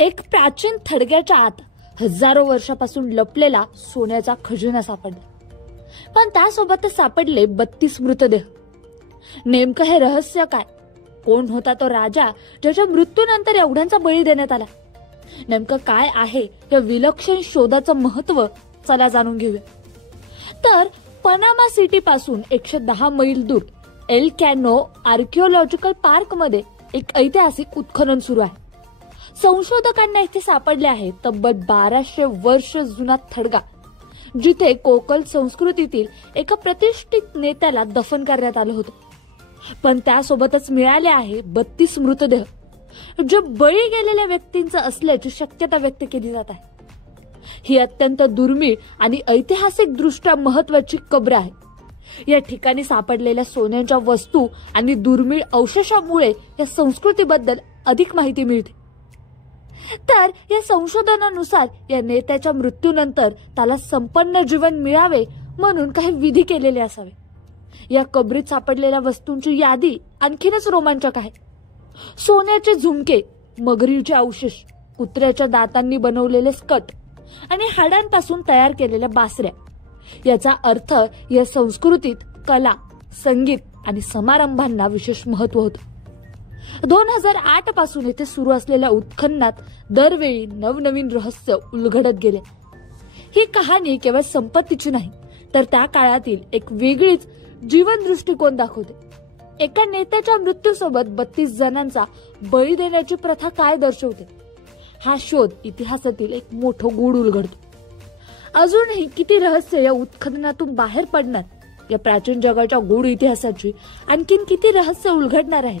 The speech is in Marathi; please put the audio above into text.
एक प्राचीन थडग्याच्या आत हजारो वर्षापासून लपलेला सोन्याचा खजिना सापडला, पण त्यासोबतच सापडले 32 मृतदेह. नेमकं हे रहस्य काय? कोण होता तो राजा ज्याच्या मृत्यूनंतर एवढ्यांचा बळी देण्यात आला? नेमकं काय आहे या विलक्षण शोधाचं महत्व? चला जाणून घेऊया. तर पनामा सिटी पासून 110 मैल दूर एल कॅनो आर्किओलॉजिकल पार्क मध्ये एक ऐतिहासिक उत्खनन सुरू आहे. संशोधकांना इथे सापडले आहे तब्बल 1200 वर्ष जुना थडगा, जिथे कोकल संस्कृतीतील एका प्रतिष्ठित नेत्याला दफन करण्यात आलं होतं. पण त्यासोबतच मिळाले आहे 32 मृतदेह, जे बळी गेलेल्या व्यक्तींचं असल्याची शक्यता व्यक्त केली जात आहे. ही अत्यंत दुर्मिळ आणि ऐतिहासिक दृष्ट्या महत्वाची कब्र आहे. या ठिकाणी सापडलेल्या सोन्याच्या वस्तू आणि दुर्मिळ अवशेषामुळे या संस्कृतीबद्दल अधिक माहिती मिळते. तर या संशोधनानुसार या नेत्याच्या मृत्यूनंतर त्याला संपन्न जीवन मिळावे म्हणून काही विधी केलेले असावे. या कबरीत सापडलेल्या वस्तूंची यादी आणखीनच रोमांचक आहे. सोन्याचे झुमके, मगरीचे अवशेष, कुत्र्याच्या दातांनी बनवलेले स्कट आणि हाडांपासून तयार केलेल्या बासऱ्या. याचा अर्थ या संस्कृतीत कला, संगीत आणि समारंभांना विशेष महत्व होतं. 2008 पासून येथे सुरू असलेल्या उत्खननात दरवेळी नवनवीन रहस्य उलगडत गेले. ही कहाणी केवळ संपत्तीची नाही, तर त्या काळातील एक वेगळीच जीवन दृष्टिकोन दाखवते. एका नेत्याच्या मृत्यूसोबत 32 जणांचा बळी देण्याची प्रथा काय दर्शवते? हा शोध इतिहासातील एक मोठं गूढ उलगडतो. अजूनही किती रहस्य या उत्खननातून बाहेर पडणार? या प्राचीन जगाच्या गूढ इतिहासाची आणखीन किती रहस्य उलगडणार आहेत?